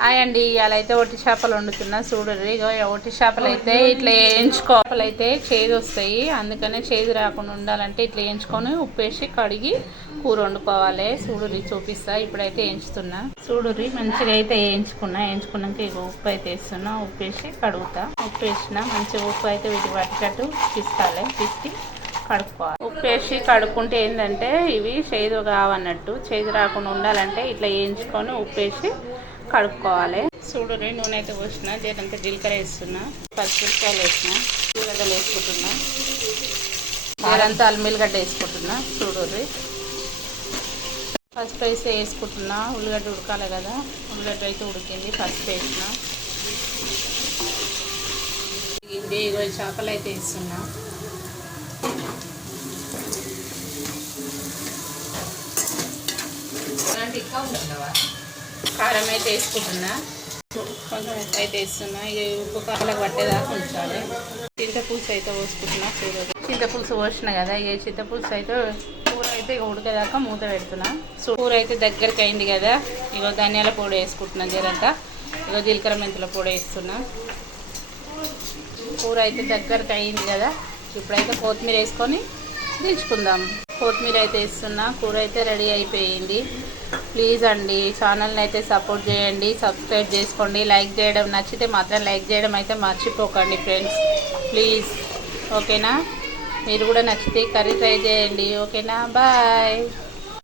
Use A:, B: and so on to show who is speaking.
A: Hi అండి ఇవాళ అయితే ఒట్టి చేపలు వండుతున్నా చూడండి. ఒట్టి చేపలు అయితే ఇట్లా వేయించుకోపలు అయితే చేదు వస్తాయి. అందుకనే చేదు రాకుండా ఉండాలంటే ఇట్లా వేయించుకొని ఉప్పేసి కడిగి కూర వండుకోవాలి. చూడుర్రి చూపిస్తా. ఇప్పుడైతే వేయించుతున్నా. చూడుర్రి మంచిగా అయితే వేయించుకున్నా. వేయించుకున్నాక ఇక ఉప్పు అయితే వేస్తున్నా. ఉప్పు వేసి కడుగుతా. ఉప్పు వేసిన మంచిగా ఉప్పు అయితే వీటి పట్టేటట్టు పిస్తాలి పిసికి కడుక్కోవాలి. ఉప్పు వేసి కడుక్కుంటే ఏంటంటే ఇవి చేదు కావన్నట్టు. చేదు రాకుండా ఉండాలంటే ఇట్లా వేయించుకొని ఉప్పు వేసి కడుక్కోవాలి. చూడురి నూనె అయితే పోసిన జీరంత జీలకర్ర వేస్తున్నా పచ్చిమిరపకాయలు వేసిన ఉల్లిగడ్డలు వేసుకుంటున్నా. జీరంతా అల్మిల్లిగడ్డ వేసుకుంటున్నా చూడుర్రి పసుపు వేసి వేసుకుంటున్నా ఉల్లిగడ్డ ఉడకాలి కదా ఉల్లిగడ్డ అయితే ఉడికింది పసుపు వేసిన. ఇది ఇగో ఈ చేపలు అయితే వేస్తున్నా. కారం అయితే వేసుకుంటున్నా. కొంచెం ఉప్పు అయితే వేస్తున్నా. ఇక ఉప్పు కారాలకు పట్టేదాకా ఉంచాలి. చింతపులుసు అయితే పోసుకుంటున్నా చూడదు చింతపులుసు పోసిన కదా ఇక చింతపులుసు అయితే కూర అయితే ఇక ఉడికేదాకా మూత పెడుతున్నా. సో కూర అయితే దగ్గరికి అయింది కదా ఇగో ధనియాల పొడి వేసుకుంటున్నా జరంతా ఇగో జీలకర్ర మెంతుల పొడి వేస్తున్నా. కూర అయితే దగ్గరికి అయింది కదా ఇప్పుడైతే కొత్తిమీర వేసుకొని దించుకుందాం కొత్తిమీర అయితే ఇస్తున్నా కూర అయితే రెడీ అయిపోయింది. ప్లీజ్ అండి ఛానల్ని అయితే సపోర్ట్ చేయండి సబ్స్క్రైబ్ చేసుకోండి లైక్ చేయడం నచ్చితే మాత్రం లైక్ చేయడం అయితే మర్చిపోకండి ఫ్రెండ్స్. ప్లీజ్ ఓకేనా? మీరు కూడా నచ్చితే కర్రీ ట్రై చేయండి ఓకేనా? బాయ్.